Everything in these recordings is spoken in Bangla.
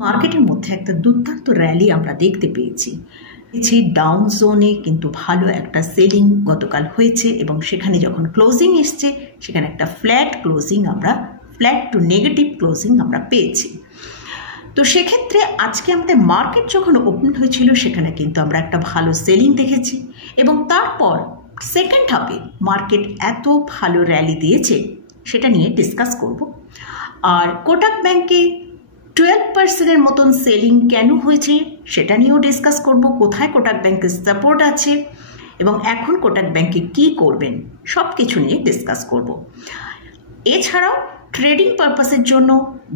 মার্কেটের মধ্যে একটা দুর্দান্ত র্যালি আমরা দেখতে পেয়েছি। ডাউন জোনে কিন্তু ভালো একটা সেলিং গতকাল হয়েছে এবং সেখানে যখন ক্লোজিং এসছে সেখানে একটা ফ্ল্যাট টু নেগেটিভ ক্লোজিং আমরা পেয়েছি। তো সেক্ষেত্রে আজকে আমাদের মার্কেট যখন ওপেন হয়েছিল সেখানে কিন্তু আমরা একটা ভালো সেলিং দেখেছি এবং তারপর সেকেন্ড হাফে মার্কেট এত ভালো র্যালি দিয়েছে সেটা নিয়ে ডিসকাস করব। আর কোটাক ব্যাংকে 12% মতন সেলিং কেন হয়েছে সেটা নিয়েও ডিসকাস করব। কোথায় কোটাক ব্যাংকের সাপোর্ট আছে এবং এখন কোটাক ব্যাংকে কি করবেন সব কিছু নিয়ে ডিসকাস করব। এছাড়াও ট্রেডিং পারপাসের জন্য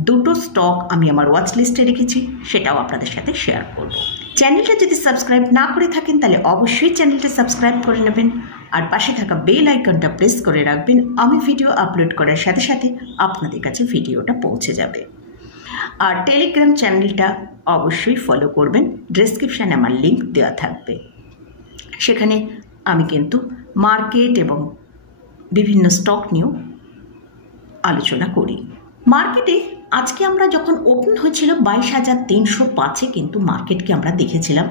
দুটো স্টক আমি আমার ওয়াচ লিস্টে রেখেছি, সেটাও আপনাদের সাথে শেয়ার করব। চ্যানেলটা যদি সাবস্ক্রাইব না করে থাকেন তাহলে অবশ্যই চ্যানেলটা সাবস্ক্রাইব করে নেবেন আর পাশে থাকা বেল আইকনটা প্রেস করে রাখবেন। আমি ভিডিও আপলোড করার সাথে সাথে আপনাদের কাছে ভিডিওটা পৌঁছে যাবে। আর টেলিগ্রাম চ্যানেলটা অবশ্যই ফলো করবেন, ডেসক্রিপশানে আমার লিঙ্ক দেওয়া থাকবে। সেখানে আমি কিন্তু মার্কেট এবং বিভিন্ন স্টক নিয়েও আলোচনা করি। মার্কেটে আজকে আমরা যখন ওপেন হয়েছিল 22,305-এ কিন্তু মার্কেটকে আমরা দেখেছিলাম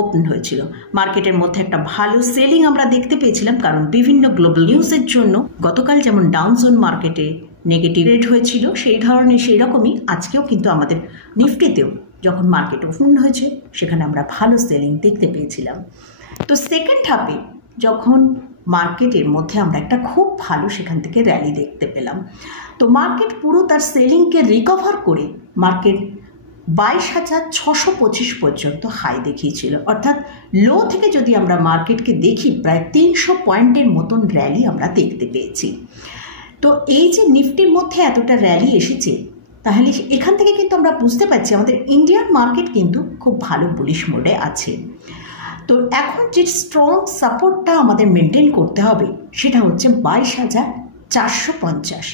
ওপেন হয়েছিল। মার্কেটের মধ্যে একটা ভালো সেলিং আমরা দেখতে পেয়েছিলাম, কারণ বিভিন্ন গ্লোবাল নিউজের জন্য গতকাল যেমন ডাউন জোন মার্কেটে নেগেটিভ রেট হয়েছিল সেই রকমই আজকেও কিন্তু আমাদের নিফটিতেও যখন মার্কেট ওপেন হয়েছে সেখানে আমরা ভালো সেলিং দেখতে পেয়েছিলাম। তো সেকেন্ড হাফে যখন মার্কেটের মধ্যে আমরা একটা খুব ভালো সেখান থেকে র্যালি দেখতে পেলাম। তো মার্কেট পুরো তার সেলিংকে রিকভার করে মার্কেট 22,625 পর্যন্ত হাই দেখিয়েছিল, অর্থাৎ লো থেকে যদি আমরা মার্কেটকে দেখি প্রায় 300 পয়েন্টের মতন র্যালি আমরা দেখতে পেয়েছি। তো এই যে নিফটির মধ্যে এতটা র্যালি এসেছে, তাহলে এখান থেকে কিন্তু আমরা বুঝতে পারছি আমাদের ইন্ডিয়ান মার্কেট কিন্তু খুব ভালো বুলিশ মোডে আছে। তো এখন যে স্ট্রং সাপোর্টটা আমাদের মেনটেন করতে হবে সেটা হচ্ছে 22,450।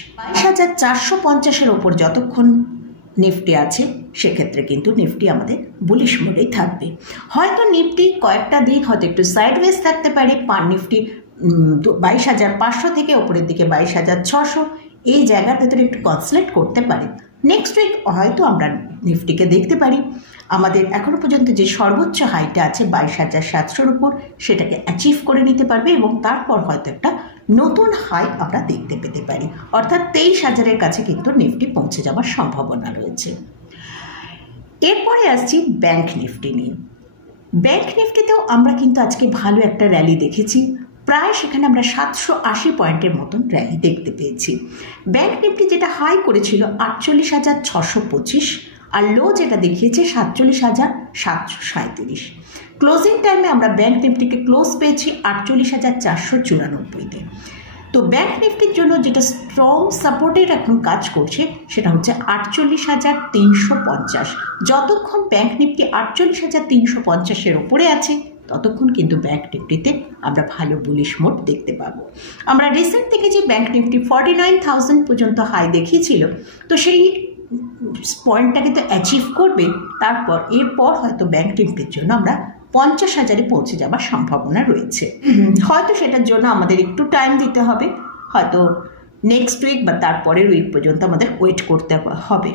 22,450-এর ওপর যতক্ষণ নিফটি আছে সেক্ষেত্রে কিন্তু নিফটি আমাদের বুলিশ মোডেই থাকবে। হয়তো নিফটি কয়েকটা দিক হয়তো একটু সাইডওয়েজ থাকতে পারে, নিফটি 22,500 থেকে ওপরের দিকে 22,600 এই জায়গার ভেতরে একটু কনসোলিডেট করতে পারে। নেক্সট উইক হয়তো আমরা নিফটিকে দেখতে পারি আমাদের এখনো পর্যন্ত যে সর্বোচ্চ হাইটা আছে 22,700-এর উপর সেটাকে অ্যাচিভ করে নিতে পারবে এবং তারপর হয়তো একটা নতুন হাই আমরা দেখতে পেতে পারি, অর্থাৎ 23,000-এর কাছে কিন্তু নিফটি পৌঁছে যাওয়ার সম্ভাবনা রয়েছে। এরপরে আসছি ব্যাংক নিফটি নিয়ে। ব্যাংক নিফটিতেও আমরা কিন্তু আজকে ভালো একটা র্যালি দেখেছি, প্রায় সেখানে আমরা 780 পয়েন্টের মতন র্যালি দেখতে পেয়েছি। ব্যাংক নিফটি যেটা হাই করেছিল 48,625 আর লো যেটা দেখিয়েছে 47,737। ক্লোজিং টাইমে আমরা ব্যাংক নিফটিকে ক্লোজ পেয়েছি 48,494-তে। তো ব্যাংক নিফটির জন্য যেটা স্ট্রং সাপোর্টের এখন কাজ করছে সেটা হচ্ছে 48,350। যতক্ষণ ব্যাংক নিফটি 48,350-এর ওপরে আছে ততক্ষণ কিন্তু ব্যাংক নিফটিতে আমরা ভালো বুলিশ মোড দেখতে পাবো। আমরা রিসেন্ট থেকে যে ব্যাংক নিফটি 49,000 পর্যন্ত হাই দেখিয়েছিল, তো সেই পয়েন্টটাকে তো অ্যাচিভ করবে, এরপর হয়তো ব্যাংক নিফটির জন্য আমরা 50,000-এ পৌঁছে যাওয়ার সম্ভাবনা রয়েছে। হয়তো সেটার জন্য আমাদের একটু টাইম দিতে হবে, হয়তো নেক্সট উইক বা তারপরের উইক পর্যন্ত আমাদের ওয়েট করতে হবে।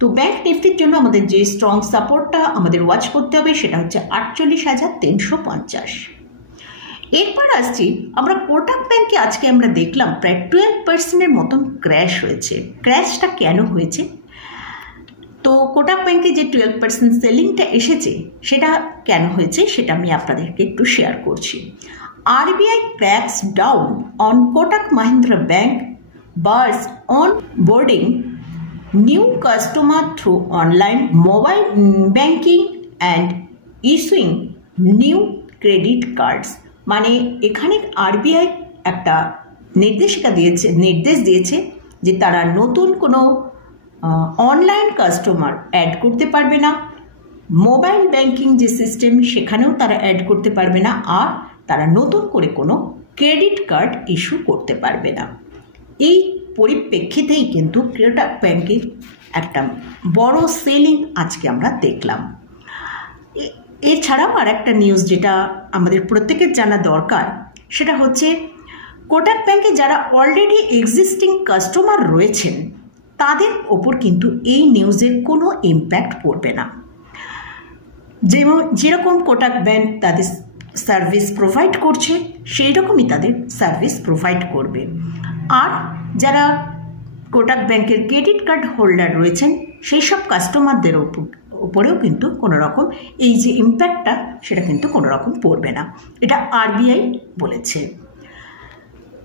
তো ব্যাংক নিফটির জন্য আমাদের যে স্ট্রং সাপোর্টটা আমাদের ওয়াচ করতে হবে সেটা হচ্ছে 48,350। এরপর আসছি আমরা কোটাক ব্যাংকে। আজকে আমরা দেখলাম প্রায় 12%-এর মতন ক্র্যাশ হয়েছে। ক্র্যাশটা কেন হয়েছে? তো কোটাক ব্যাংকে যে 12% সেলিংটা এসেছে সেটা কেন হয়েছে সেটা আমি আপনাদেরকে একটু শেয়ার করছি। RBI cracks down on Kotak Mahindra bank bars onboarding new customer through online mobile banking and issuing new credit cards। মানে এখানে আরবিআই একটা নির্দেশ দিয়েছে যে তারা নতুন কোনো অনলাইন কাস্টমার অ্যাড করতে পারবে না, মোবাইল ব্যাংকিং যে সিস্টেম সেখানেও তারা অ্যাড করতে পারবে না, আর তারা নতুন করে কোনো ক্রেডিট কার্ড ইস্যু করতে পারবে না। এই পরিপ্রেক্ষিতেই কিন্তু কোটাক ব্যাংকের একটা বড় সেলিং আজকে আমরা দেখলাম। এছাড়াও আর একটা নিউজ যেটা আমাদের প্রত্যেকের জানা দরকার সেটা হচ্ছে কোটাক ব্যাংকে যারা অলরেডি এক্সিস্টিং কাস্টমার রয়েছেন তাদের ওপর কিন্তু এই নিউজের কোনো ইম্প্যাক্ট পড়বে না। যেরকম কোটাক ব্যাংক তাদের সার্ভিস প্রোভাইড করছে সেই রকমই তাদের সার্ভিস প্রোভাইড করবে। আর যারা কোটাক ব্যাংকের ক্রেডিট কার্ড হোল্ডার রয়েছেন সেই সব কাস্টমারদের উপরেও কিন্তু কোনো রকম এই যে ইম্প্যাক্টটা সেটা কিন্তু কোনো রকম পড়বে না, এটা আরবিআই বলেছে।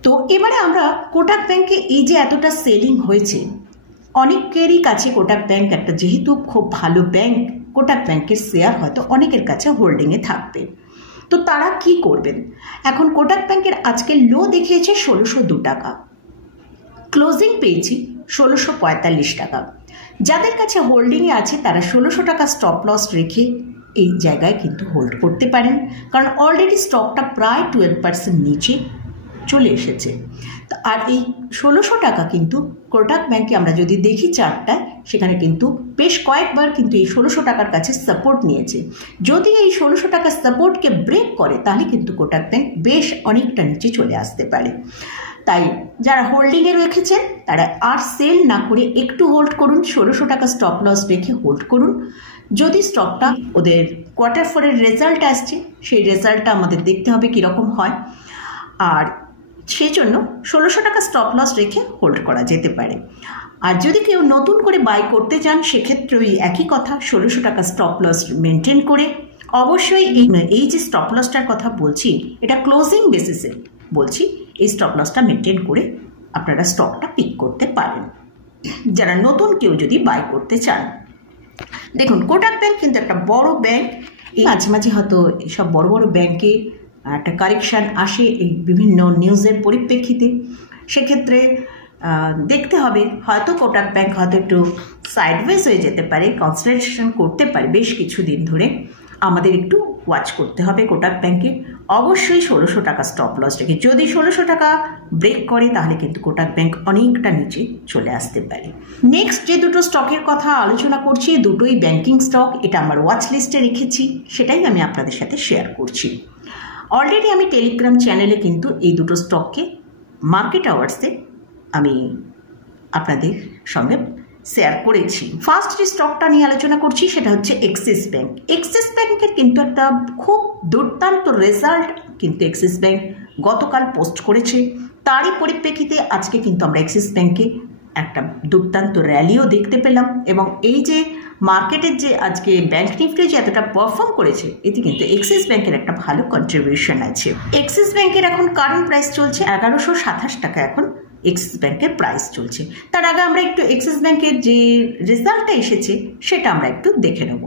তো এবারে আমরা কোটাক ব্যাংকে এই যে এতটা সেলিং হয়েছে, অনেকেরই কাছে কোটাক ব্যাংক একটা, যেহেতু খুব ভালো ব্যাংক, কোটাক ব্যাংকের শেয়ার হয়তো অনেকের কাছে হোল্ডিংয়ে থাকবে। তো তারা কি করবেন? এখন কোটাক ব্যাংকের আজকের লো দেখিয়েছে 1602 টাকা, ক্লোজিং পেয়েছি 1645 টাকা। যাদের কাছে হোল্ডিংয়ে আছে তারা 1600 টাকা স্টপ লস রেখে এই জায়গায় কিন্তু হোল্ড করতে পারেন, কারণ অলরেডি স্টকটা প্রায় 12% নিচে চলে এসেছে। আর এই 1600 টাকা কিন্তু কোটাক ব্যাংকে আমরা যদি দেখি চার্টটায়, সেখানে কিন্তু বেশ কয়েকবার কিন্তু এই 1600 টাকার কাছে সাপোর্ট নিয়েছে। যদি এই 1600 টাকার সাপোর্টকে ব্রেক করে তাহলে কিন্তু কোটাক ব্যাংক বেশ অনেকটা নিচে চলে আসতে পারে। তাই যারা হোল্ডিংয়ে রেখেছেন তারা আর সেল না করে একটু হোল্ড করুন, 1600 টাকা স্টপ লস রেখে হোল্ড করুন। যদি স্টকটা ওদের Q4 রেজাল্ট আসছে, সেই রেজাল্টটা আমাদের দেখতে হবে কীরকম হয়, আর সেই জন্য 1600 টাকা স্টপ লস রেখে হোল্ড করা যেতে পারে। আর যদি কেউ নতুন করে বাই করতে চান সেক্ষেত্রে ওই একই কথা, 1600 টাকা স্টপ লস মেনটেন করে, অবশ্যই এই যে স্টপ লসটার কথা বলছি এটা ক্লোজিং বেসিসে বলছি, এই স্টপ লসটা মেনটেন করে আপনারা স্টকটা পিক করতে পারেন যারা নতুন কেউ যদি বাই করতে চান। দেখুন কোটাক ব্যাংক কিন্তু একটা বড় ব্যাংক, এই মাঝে মাঝে হয়তো এইসব বড় বড় ব্যাংকে একটা কারেকশান আসে এই বিভিন্ন নিউজের পরিপ্রেক্ষিতে, সেক্ষেত্রে দেখতে হবে হয়তো কোটাক ব্যাংক হয়তো একটু সাইডওয়েজ হয়ে যেতে পারে, কনসেন্ট্রেশন করতে পারে বেশ কিছুদিন ধরে। আমাদের একটু ওয়াচ করতে হবে কোটাক ব্যাংকে। অবশ্যই 1600 টাকা স্টপ লস রেখে, যদি 1600 টাকা ব্রেক করে তাহলে কিন্তু কোটাক ব্যাংক অনেকটা নিচে চলে আসতে পারে। নেক্সট যে দুটো স্টকের কথা আলোচনা করছি, দুটোই ব্যাংকিং স্টক, এটা আমার ওয়াচ লিস্টে রেখেছি, সেটাই আমি আপনাদের সাথে শেয়ার করছি। অলরেডি আমি টেলিগ্রাম চ্যানেলে কিন্তু এই দুটো স্টককে মার্কেট আওয়ার্সে আমি আপনাদের সঙ্গে শেয়ার করেছি। ফার্স্ট যে স্টকটা নিয়ে আলোচনা করছি সেটা হচ্ছে এক্সিস ব্যাংক। এক্সিস ব্যাংকের কিন্তু একটা খুব দুর্দান্ত রেজাল্ট কিন্তু এক্সিস ব্যাংক গতকাল পোস্ট করেছে, তারই পরিপ্রেক্ষিতে আজকে কিন্তু আমরা এক্সিস ব্যাংকে একটা দুর্দান্ত র্যালিও দেখতে পেলাম, এবং এই যে মার্কেটের যে আজকে ব্যাংক নিফটি যে এতটা পারফর্ম করেছে এতে কিন্তু এক্সিস ব্যাংকের একটা ভালো কন্ট্রিবিউশন আছে। এক্সিস ব্যাংকের এখন কারেন্ট প্রাইস চলছে 1127 টাকা, এখন এক্সিস ব্যাংকের প্রাইস চলছে। তার আগে আমরা একটু এক্সিস ব্যাংকের যে রেজাল্টটা এসেছে সেটা আমরা একটু দেখে নেব।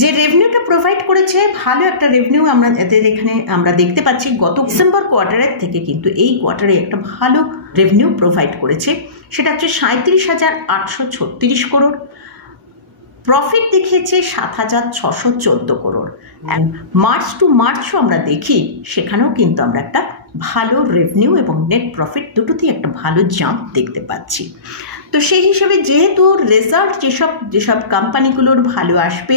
যে রেভিনিউটা প্রোভাইড করেছে, ভালো একটা রেভিনিউ আমরা এদের এখানে আমরা দেখতে পাচ্ছি। গত ডিসেম্বর কোয়ার্টারের থেকে কিন্তু এই কোয়ার্টারে একটা ভালো রেভিনিউ প্রোভাইড করেছে, সেটা হচ্ছে 37,836 করোড়। প্রফিট দেখিয়েছে 7,614 করোড়। অ্যান্ড মার্চ টু মার্চও আমরা দেখি সেখানেও কিন্তু আমরা একটা ভালো রেভিনিউ এবং নেট প্রফিট দুটোতেই একটা ভালো জাম্প দেখতে পাচ্ছি। তো সেই হিসেবে যেহেতু রেজাল্ট যেসব কোম্পানিগুলোর ভালো আসবে,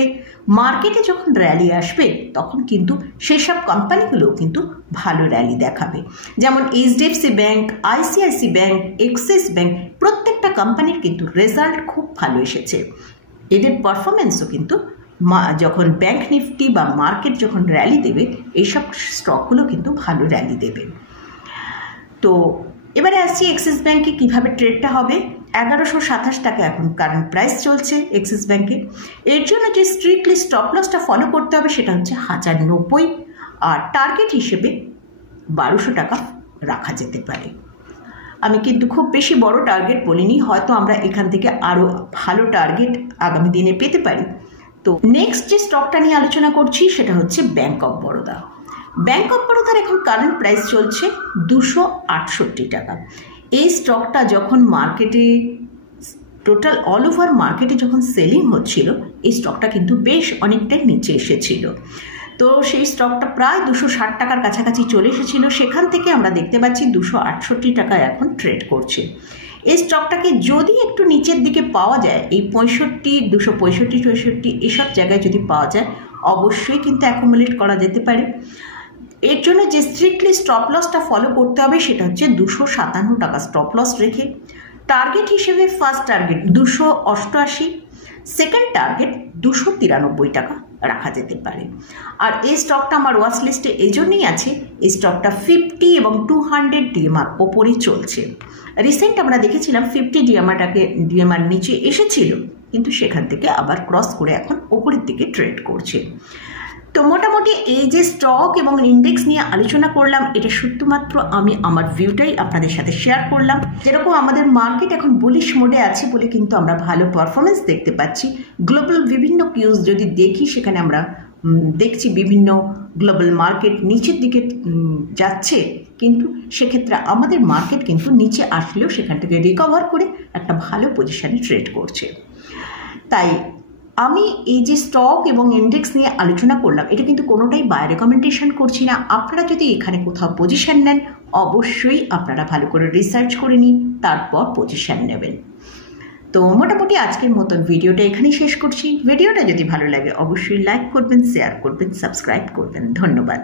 মার্কেটে যখন র্যালি আসবে তখন কিন্তু সেই সব কোম্পানিগুলোও কিন্তু ভালো র্যালি দেখাবে। যেমন HDFC bank, ICICI bank, axis bank, প্রত্যেকটা কোম্পানির কিন্তু রেজাল্ট খুব ভালো এসেছে। এদের পারফরমেন্সও কিন্তু যখন ব্যাংক নিফটি বা মার্কেট যখন র্যালি দেবে এইসব স্টকগুলো কিন্তু ভালো র্যালি দেবে। তো এবারে আসছি এক্সিস ব্যাংকে কীভাবে ট্রেডটা হবে। 1127 টাকা এখন কারেন্ট প্রাইস চলছে এক্সিস ব্যাংকে। এর জন্য যে স্ট্রিক্টলি স্টপ লসটা ফলো করতে হবে সেটা হচ্ছে 1090, আর টার্গেট হিসেবে 1200 টাকা রাখা যেতে পারে। আমি কিন্তু খুব বেশি বড় টার্গেট বলিনি, হয়তো আমরা এখান থেকে আরও ভালো টার্গেট আগামী দিনে পেতে পারি। তো নেক্সট যে স্টকটা নিয়ে আলোচনা করছি সেটা হচ্ছে bank of Baroda. Bank of বরোদার এখন কারেন্ট প্রাইস চলছে 268 টাকা। এই স্টকটা যখন মার্কেটে টোটাল অল ওভার মার্কেটে যখন সেলিং হচ্ছিল এই স্টকটা কিন্তু বেশ অনেকটাই নিচে এসেছিল। তো সেই স্টকটা প্রায় 260 টাকার কাছাকাছি চলে এসেছিল, সেখান থেকে আমরা দেখতে পাচ্ছি 268 টাকায় এখন ট্রেড করছে। এই স্টকটাকে যদি একটু নিচের দিকে পাওয়া যায়, এই 65, 265, 64 এসব জায়গায় যদি পাওয়া যায় অবশ্যই কিন্তু অ্যাকুমুলেট করা যেতে পারে। এর জন্য যে স্ট্রিক্টলি স্টপ লসটা ফলো করতে হবে সেটা হচ্ছে 257 টাকা স্টপ লস রেখে টার্গেট হিসেবে ফার্স্ট টার্গেট 288, সেকেন্ড টার্গেট 293 টাকা রাখা যেতে পারে। আর এই স্টকটা আমার ওয়াচ লিস্টে এই জন্যই আছে, এই স্টকটা 50 এবং 200 ডিএমআর ওপরে চলছে। রিসেন্ট আমরা দেখেছিলাম 50 ডিএমআর নিচে এসেছিল, কিন্তু সেখান থেকে আবার ক্রস করে এখন ওপরের দিকে ট্রেড করছে। তো মোটামুটি এই যে স্টক এবং ইন্ডেক্স নিয়ে আলোচনা করলাম, এটা শুধুমাত্র আমি আমার ভিউটাই আপনাদের সাথে শেয়ার করলাম। যেরকম আমাদের মার্কেট এখন বুলিশ মোডে আছে বলে কিন্তু আমরা ভালো পারফরমেন্স দেখতে পাচ্ছি। গ্লোবাল বিভিন্ন কিউজ যদি দেখি, সেখানে আমরা দেখছি বিভিন্ন গ্লোবাল মার্কেট নিচের দিকে যাচ্ছে, কিন্তু সেক্ষেত্রে আমাদের মার্কেট কিন্তু নিচে আসলেও সেখান থেকে রিকভার করে একটা ভালো পজিশনে ট্রেড করছে। তাই আমি এই যে স্টক এবং ইন্ডেক্স নিয়ে আলোচনা করলাম, এটা কিন্তু কোনোটাই বাই রেকমেন্ডেশন করছি না। আপনারা যদি এখানে কোথাও পজিশন নেন, অবশ্যই আপনারা ভালো করে রিসার্চ করে নিন, তারপর পজিশন নেবেন। তো মোটামুটি আজকের মতন ভিডিওটা এখানেই শেষ করছি। ভিডিওটা যদি ভালো লাগে অবশ্যই লাইক করবেন, শেয়ার করবেন, সাবস্ক্রাইব করবেন। ধন্যবাদ।